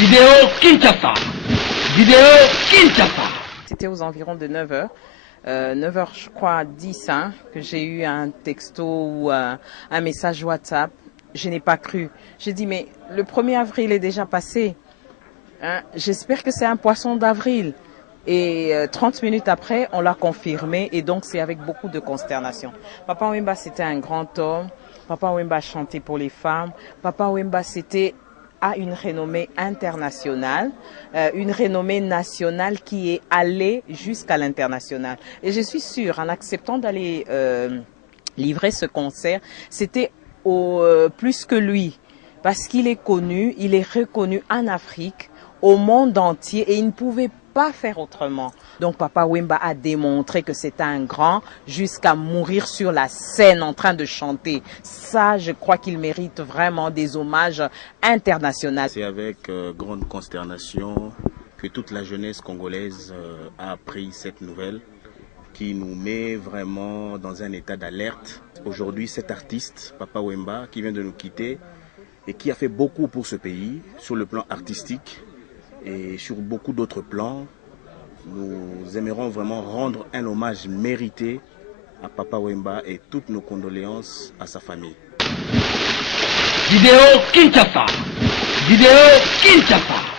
Vidéo Kinshasa. Vidéo Kinshasa. C'était aux environs de 9 heures. 9 heures, je crois, 10, hein, que j'ai eu un texto ou un message WhatsApp. Je n'ai pas cru. J'ai dit, mais le 1er avril est déjà passé. Hein, j'espère que c'est un poisson d'avril. Et 30 minutes après, on l'a confirmé. Et donc, c'est avec beaucoup de consternation. Papa Wemba, c'était un grand homme. Papa Wemba chantait pour les femmes. Papa Wemba, c'était a une renommée internationale, une renommée nationale qui est allée jusqu'à l'international. Et je suis sûre, en acceptant d'aller livrer ce concert, c'était plus que lui, parce qu'il est connu, il est reconnu en Afrique, au monde entier, et il ne pouvait pas faire autrement. Donc Papa Wemba a démontré que c'est un grand jusqu'à mourir sur la scène en train de chanter. Ça, je crois qu'il mérite vraiment des hommages internationaux. C'est avec grande consternation que toute la jeunesse congolaise a appris cette nouvelle qui nous met vraiment dans un état d'alerte. Aujourd'hui, cet artiste, Papa Wemba, qui vient de nous quitter et qui a fait beaucoup pour ce pays sur le plan artistique et sur beaucoup d'autres plans, nous aimerons vraiment rendre un hommage mérité à Papa Wemba et toutes nos condoléances à sa famille. Vidéo Kinshasa. Vidéo Kinshasa.